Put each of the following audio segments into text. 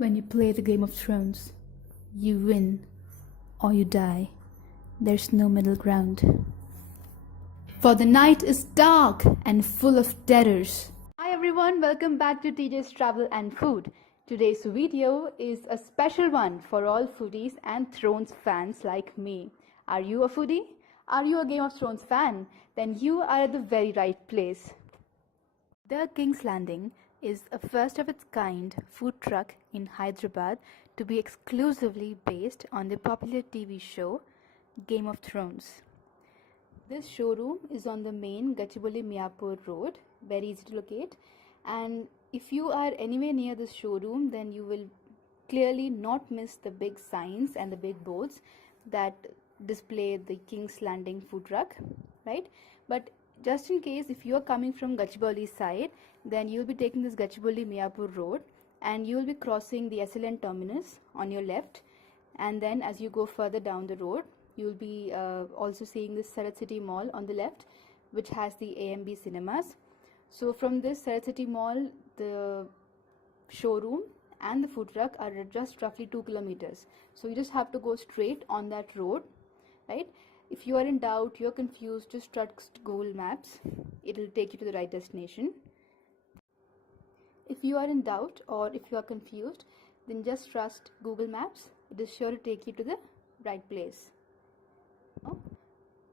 When you play the Game of Thrones, you win or you die. There's no middle ground. For the night is dark and full of terrors. Hi everyone, welcome back to TJ's Travel and Food. Today's video is a special one for all foodies and Thrones fans like me. Are you a foodie? Are you a Game of Thrones fan? Then you are at the very right place. The Kingz Landing is a first of its kind food truck in Hyderabad to be exclusively based on the popular TV show Game of Thrones. This showroom is on the main Gachibowli-Miapur road, very easy to locate, and if you are anywhere near this showroom, then you will clearly not miss the big signs and the big boards that display the Kingz Landing food truck, right? But just in case, if you are coming from Gachibowli side, then you will be taking this Gachibowli-Miapur road and you will be crossing the SLN terminus on your left, and then as you go further down the road, you will be also seeing this Sarat City Mall on the left, which has the AMB cinemas. So from this Sarat City Mall, the showroom and the food truck are just roughly 2 kilometers. So you just have to go straight on that road, right? If you are in doubt, you're confused, just trust Google Maps. It'll take you to the right destination. If you are in doubt or if you are confused, then just trust Google Maps. It is sure to take you to the right place.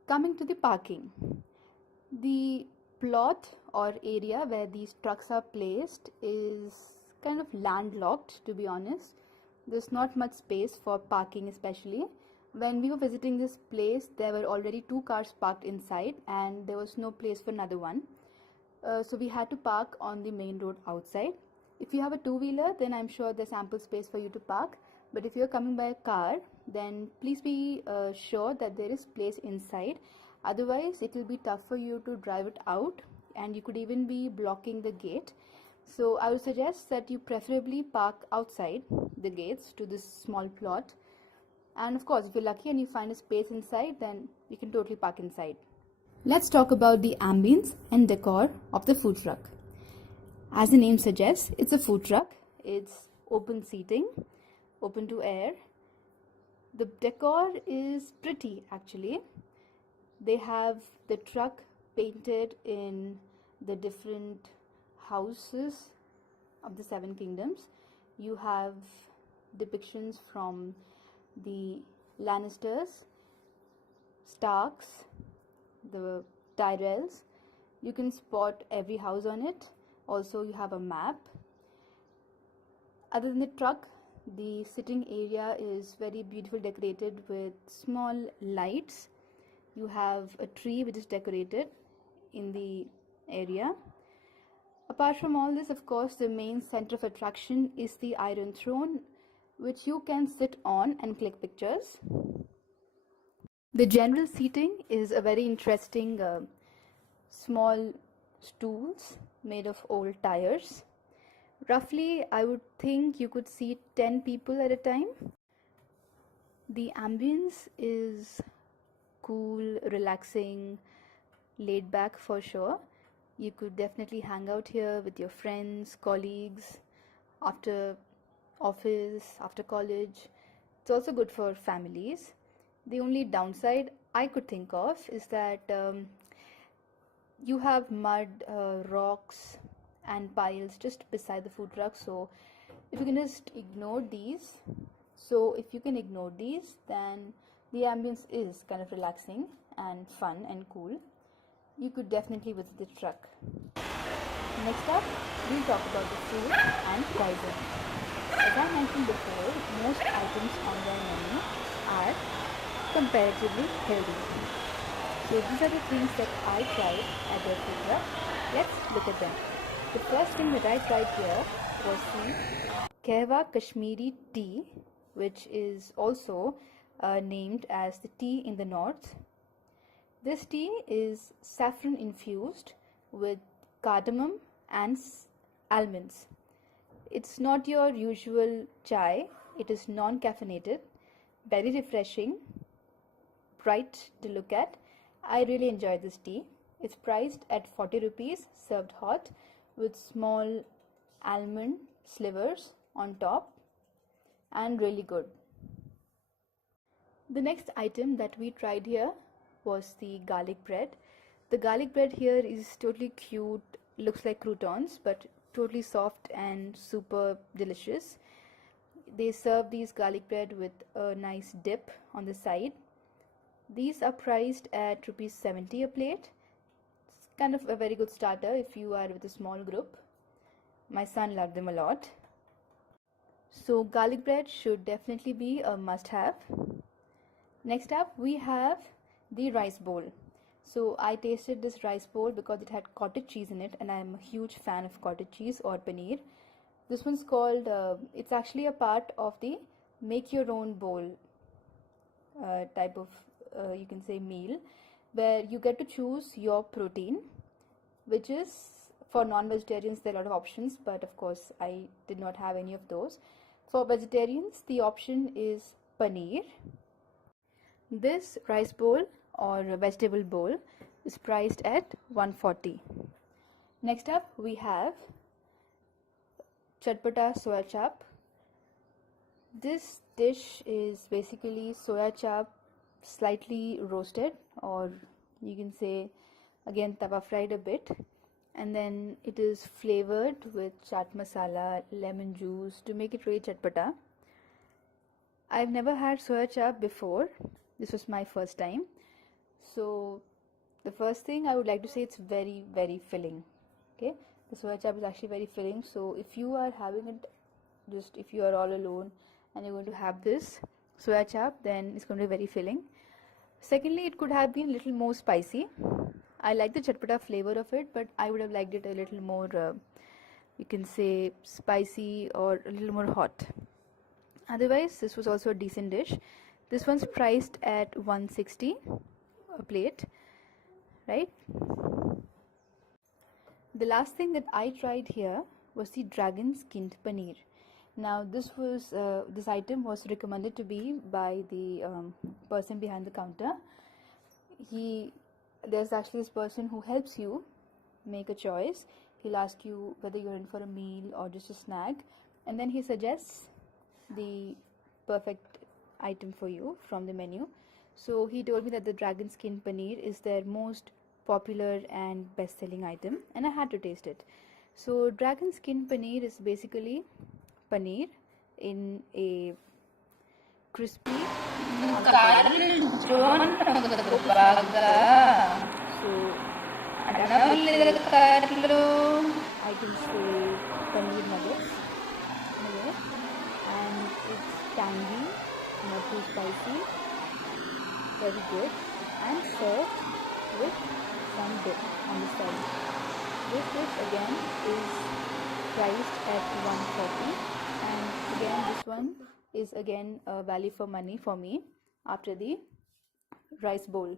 Coming to the parking. The plot or area where these trucks are placed is kind of landlocked, to be honest. There's not much space for parking, especially. When we were visiting this place, there were already 2 cars parked inside and there was no place for another one. So we had to park on the main road outside. If you have a two-wheeler, then I'm sure there's ample space for you to park. But if you're coming by a car, then please be sure that there is place inside. Otherwise, it will be tough for you to drive it out and you could even be blocking the gate. So I would suggest that you preferably park outside the gates to this small plot. And of course, if you're lucky and you find a space inside, then you can totally park inside. Let's talk about the ambience and decor of the food truck. As the name suggests, it's a food truck. It's open seating, open to air. The decor is pretty actually. They have the truck painted in the different houses of the 7 kingdoms. You have depictions from the Lannisters, Starks, the Tyrells. You can spot every house on it. Also, you have a map. Other than the truck, the sitting area is very beautifully decorated with small lights. You have a tree which is decorated in the area. Apart from all this, of course, the main center of attraction is the Iron Throne, which you can sit on and click pictures. The general seating is a very interesting small stools made of old tires. Roughly, I would think you could seat 10 people at a time. The ambience is cool, relaxing, laid back for sure. You could definitely hang out here with your friends, colleagues, after office, after college. It's also good for families. The only downside I could think of is that you have mud, rocks and piles just beside the food truck. So if you can just ignore these, then the ambience is kind of relaxing and fun and cool. You could definitely visit the truck. Next up, we'll talk about the food and pricing. As I mentioned before, most items on their menu are comparatively healthy. So these are the things that I tried at their food truck. Let's look at them. The first thing that I tried here was the Kehwa Kashmiri Tea, which is also named as the tea in the north. This tea is saffron infused with cardamom and almonds. It's not your usual chai. It is non-caffeinated, very refreshing, bright to look at. I really enjoy this tea. It's priced at 40 rupees, served hot with small almond slivers on top. and really good. The next item that we tried here was the garlic bread. The garlic bread here is totally cute, looks like croutons, but totally soft and super delicious. They serve these garlic bread with a nice dip on the side. These are priced at ₹70 a plate. It's kind of a very good starter if you are with a small group. My son loved them a lot. So garlic bread should definitely be a must-have. Next up we have the rice bowl. So I tasted this rice bowl because it had cottage cheese in it, and I'm a huge fan of cottage cheese or paneer. This one's called, it's actually a part of the make your own bowl type of, you can say, meal, where you get to choose your protein, which is, for non-vegetarians there are a lot of options, but of course I did not have any of those. For vegetarians, the option is paneer. This rice bowl or vegetable bowl is priced at $140. Next up we have chatpata soya chap. This dish is basically soya chap slightly roasted, or you can say again tawa fried a bit, and then it is flavored with chaat masala, lemon juice to make it really chatpata. I've never had soya chap before. This was my first time. So the first thing I would like to say, it's very, very filling. Okay, the soya chap is actually very filling. So if you are having it, just if you are all alone and you're going to have this soya chap, then it's going to be very filling. Secondly, it could have been a little more spicy. I like the chatpata flavor of it, but I would have liked it a little more, you can say, spicy or a little more hot. Otherwise, this was also a decent dish. This one's priced at $160 a plate, right? The last thing that I tried here was the dragon skinned paneer. Now this item was recommended to me by the person behind the counter. There's actually this person who helps you make a choice. He'll ask you whether you're in for a meal or just a snack, and then he suggests the perfect item for you from the menu. So he told me that the dragon skin paneer is their most popular and best-selling item, and I had to taste it. So dragon skin paneer is basically paneer in a crispy so I can say paneer nuggets, and it's tangy, not too spicy, very good, and served with some dip on the side. This dish again is priced at $140, and again this one is again a value for money for me after the rice bowl.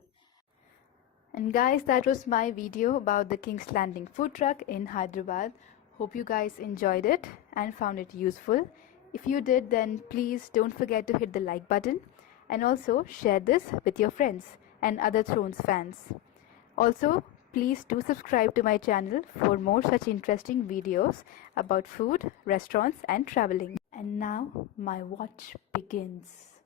And guys, that was my video about the Kingz Landing food truck in Hyderabad. Hope you guys enjoyed it and found it useful. If you did, then please don't forget to hit the like button, and also share this with your friends and other Thrones fans. Also, please do subscribe to my channel for more such interesting videos about food, restaurants and traveling. And now my watch begins.